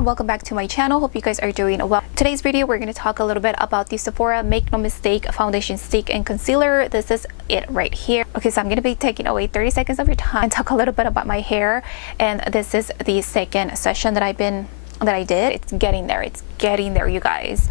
everyone, welcome back to my channel. Hope you guys are doing well. Today's video we're going to talk a little bit about the Sephora Make No Mistake Foundation Stick and Concealer. This is it right here. Okay, so I'm going to be taking away 30 seconds of your time and talk a little bit about my hair. And this is the second session that I did. It's getting there, you guys.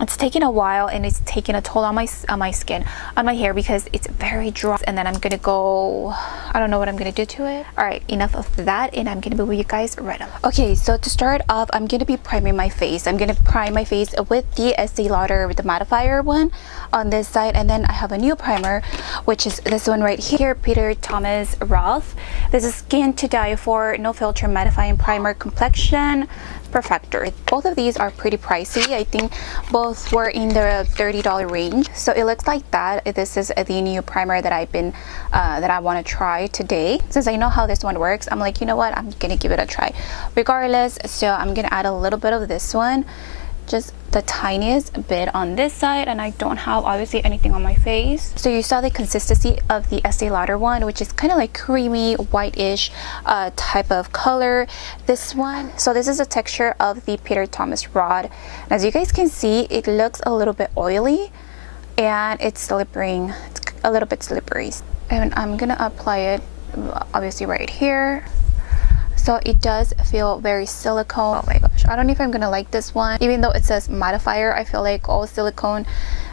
It's taking a while and it's taking a toll on my skin, on my hair, because it's very dry. And then I'm gonna go, I don't know what I'm gonna do to it. All right, enough of that, and I'm gonna be with you guys right now. Okay, so to start off, I'm gonna be priming my face. I'm gonna prime my face with the Estée Lauder, with the Mattifier one on this side, and then I have a new primer, which is this one right here, Peter Thomas ROTH. This is Skin to Die For No Filter Mattifying Primer, Complexion, Perfector. Both of these are pretty pricey. I think both were in the $30 range. So it looks like that. This is the new primer that I want to try today. Since I know how this one works, I'm like, you know what, I'm gonna give it a try regardless. So I'm gonna add a little bit of this one, just the tiniest bit on this side, and I don't have obviously anything on my face. So you saw the consistency of the Estée Lauder one, which is kind of like creamy whitish type of color. This one, so this is the texture of the Peter Thomas ROTH. As you guys can see, it looks a little bit oily and it's slippery. It's a little bit slippery, and I'm gonna apply it obviously right here. So it does feel very silicone. Oh my gosh, I don't know if I'm gonna like this one. Even though it says mattifier, I feel like all silicone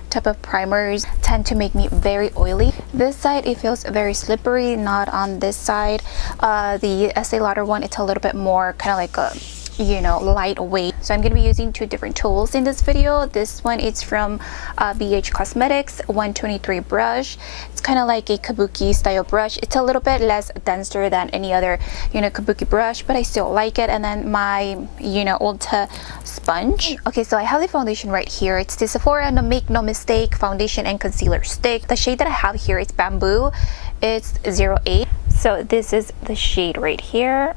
type of primers tend to make me very oily. This side, it feels very slippery, not on this side. The Estée Lauder one, it's a little bit more kind of like a, you know, lightweight. So I'm going to be using two different tools in this video. This one is from BH Cosmetics 123 brush. It's kind of like a kabuki style brush. It's a little bit less denser than any other, you know, kabuki brush, but I still like it. And then my, you know, Ulta sponge. Okay, so I have the foundation right here. It's the Sephora Make No Mistake Foundation and Concealer Stick. The shade that I have here is Bamboo. It's 08. So this is the shade right here.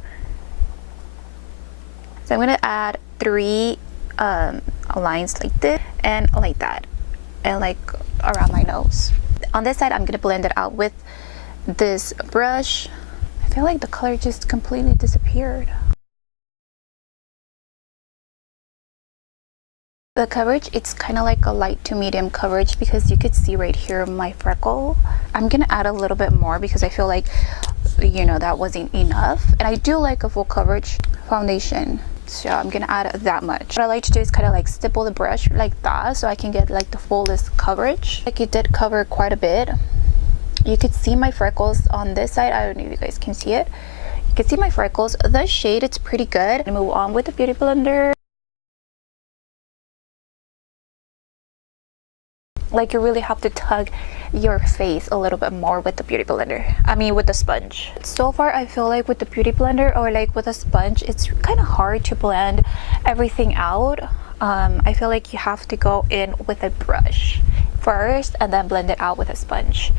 So I'm going to add 3 lines like this and like that, and like around my nose. On this side, I'm going to blend it out with this brush. I feel like the color just completely disappeared. The coverage, it's kind of like a light to medium coverage, because you could see right here my freckle. I'm going to add a little bit more because I feel like, you know, that wasn't enough. And I do like a full coverage foundation, so I'm gonna add that much. What I like to do is kind of like stipple the brush like that, so I can get like the fullest coverage. Like, it did cover quite a bit. You could see my freckles on this side. I don't know if you guys can see it. You can see my freckles. The shade, it's pretty good. Move on with the beauty blender. Like, you really have to tug your face a little bit more with the beauty blender. I mean, with the sponge. So far, I feel like with the beauty blender or like with a sponge, it's kind of hard to blend everything out. I feel like you have to go in with a brush first and then blend it out with a sponge.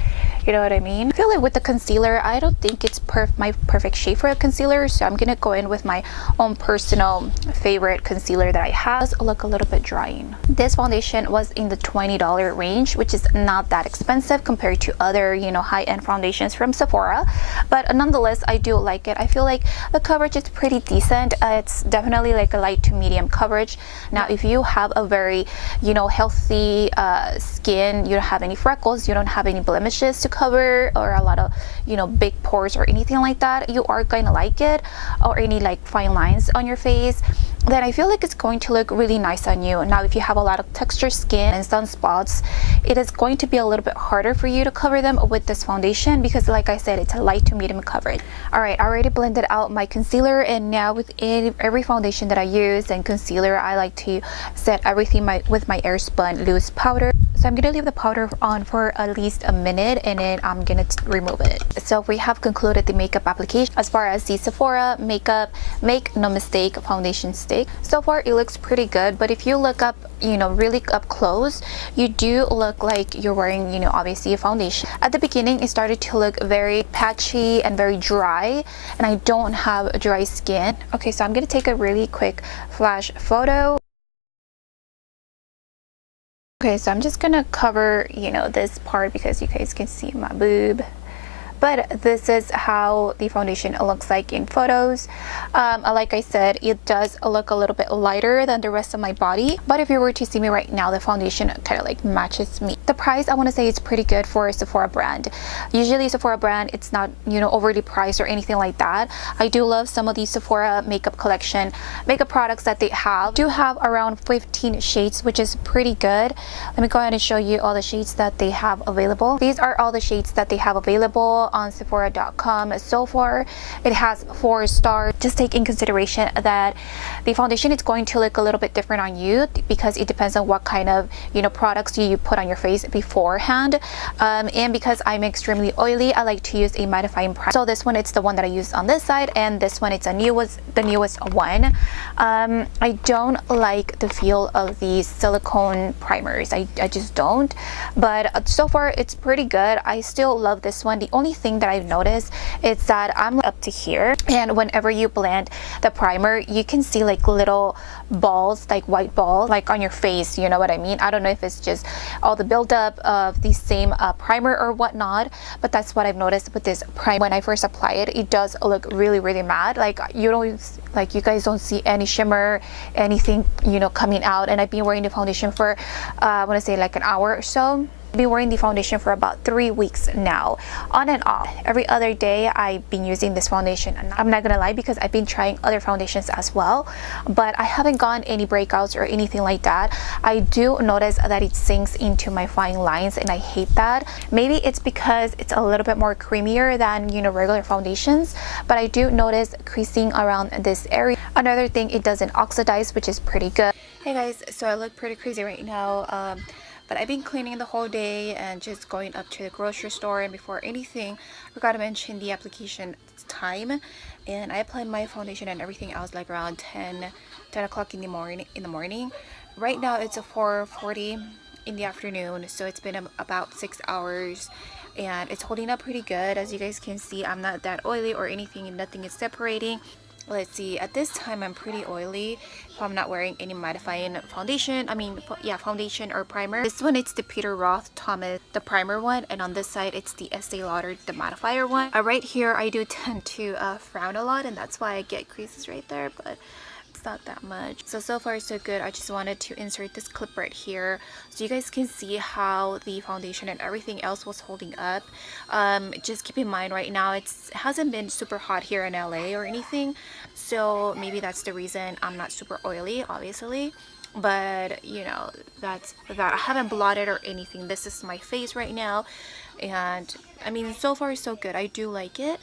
You know what I mean? I feel like with the concealer, I don't think it's my perfect shade for a concealer, so I'm gonna go in with my own personal favorite concealer that I have. It does look a little bit drying. This foundation was in the $20 range, which is not that expensive compared to other, you know, high-end foundations from Sephora, but nonetheless, I do like it. I feel like the coverage is pretty decent. It's definitely like a light to medium coverage. Now, if you have a very, you know, healthy skin, you don't have any freckles, you don't have any blemishes to cover, or a lot of, you know, big pores or anything like that, you are going to like it, or any like fine lines on your face, then I feel like it's going to look really nice on you. Now, if you have a lot of textured skin and sunspots, it is going to be a little bit harder for you to cover them with this foundation, because like I said, it's a light to medium coverage. All right, I already blended out my concealer, and now with every foundation that I use and concealer, I like to set everything with my Airspun loose powder. So I'm gonna leave the powder on for at least a minute, and then I'm gonna remove it. So we have concluded the makeup application as far as the Sephora Makeup Make No Mistake Foundation Stick. So far it looks pretty good, but if you look up, you know, really up close, you do look like you're wearing, you know, obviously a foundation. At the beginning, it started to look very patchy and very dry, and I don't have dry skin. Okay, so I'm gonna take a really quick flash photo. Okay, so I'm just gonna cover, you know, this part because you guys can see my boob. but this is how the foundation looks like in photos. Like I said, it does look a little bit lighter than the rest of my body, but if you were to see me right now, the foundation kind of like matches me. The price, I want to say, it's pretty good for a Sephora brand. Usually Sephora brand, it's not, you know, overly priced or anything like that. I do love some of these Sephora makeup collection makeup products that they have. Do have around 15 shades, which is pretty good. Let me go ahead and show you all the shades that they have available. These are all the shades that they have available on Sephora.com. So far it has 4 stars. Just take in consideration that the foundation is going to look a little bit different on you because it depends on what kind of, you know, products you put on your face beforehand, and because I'm extremely oily, I like to use a mattifying primer. So this one, it's the one that I use on this side, and this one, it's the newest one. I don't like the feel of these silicone primers. I just don't, but so far it's pretty good. I still love this one. The only thing that I've noticed is that I'm up to here, and whenever you blend the primer, you can see like little balls, like white balls, like on your face, you know what I mean? I don't know if it's just all the buildup of the same primer or whatnot, but that's what I've noticed with this primer. When I first apply it, it does look really matte. Like you guys don't see any shimmer, anything, you know, coming out. And I've been wearing the foundation for I want to say like an hour or so. I've been wearing the foundation for about 3 weeks now, on and off. Every other day I've been using this foundation, and I'm not gonna lie, because I've been trying other foundations as well, but I haven't gotten any breakouts or anything like that. I do notice that it sinks into my fine lines, and I hate that. Maybe it's because it's a little bit more creamier than, you know, regular foundations, but I do notice creasing around this area. Another thing, it doesn't oxidize, which is pretty good. Hey guys, so I look pretty crazy right now. But I've been cleaning the whole day and just going up to the grocery store, and before anything, I forgot to mention the application time, and I applied my foundation and everything else like around 10 o'clock in the morning. Right now it's a 4:40 in the afternoon, so it's been about 6 hours, and it's holding up pretty good. As you guys can see, I'm not that oily or anything, and nothing is separating. Let's see, at this time I'm pretty oily if I'm not wearing any mattifying foundation. Foundation or primer. This one, it's the ROTH Thomas, the primer one, and on this side it's the ESTÉE LAUDER, the mattifier one. Right here I do tend to frown a lot, and that's why I get creases right there, but it's not that much. So far so good. I just wanted to insert this clip right here so you guys can see how the foundation and everything else was holding up. Just keep in mind right now it hasn't been super hot here in LA or anything, so maybe that's the reason I'm not super oily, obviously, but you know, that's that. I haven't blotted or anything. This is my face right now, and I mean, so far so good. I do like it.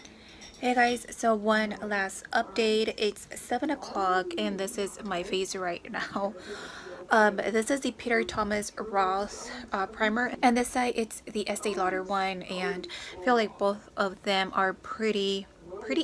Hey guys, so one last update. It's 7 o'clock and this is my face right now. This is the Thomas ROTH primer, and this side it's the ESTÉE LAUDER one, and I feel like both of them are pretty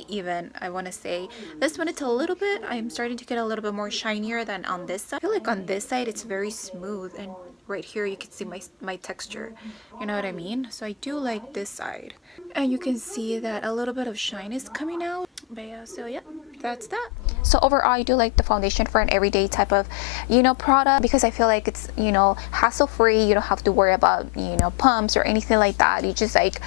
even. I want to say this one, it's a little bit, I'm starting to get a little bit more shinier than on this side. I feel like on this side it's very smooth, and right here you can see my texture, you know what I mean? So I do like this side, and you can see that a little bit of shine is coming out. But yeah, so yeah, that's that. So overall, I do like the foundation for an everyday type of, you know, product, because I feel like it's, you know, hassle-free. You don't have to worry about, you know, pumps or anything like that. You just like,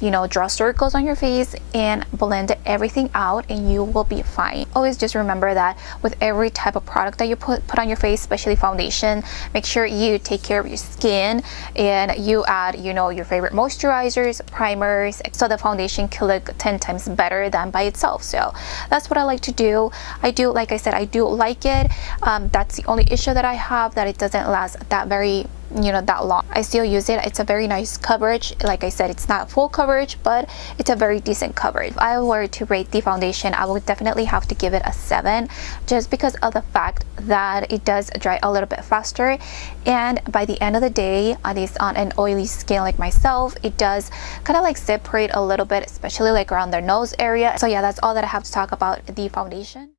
you know, draw circles on your face and blend everything out, and you will be fine. Always just remember that with every type of product that you put on your face, especially foundation, make sure you take care of your skin and you add, you know, your favorite moisturizers, primers, so the foundation can look 10 times better than by itself. So that's what I like to do. I do, like I said, I do like it. That's the only issue that I have, that it doesn't last that very, you know, that long. I still use it. It's a very nice coverage. Like I said, it's not full coverage, but it's a very decent coverage. If I were to rate the foundation, I would definitely have to give it a 7, just because of the fact that it does dry a little bit faster, and by the end of the day, at least on an oily skin like myself, it does kind of like separate a little bit, especially like around the nose area. So yeah, that's all that I have to talk about the foundation.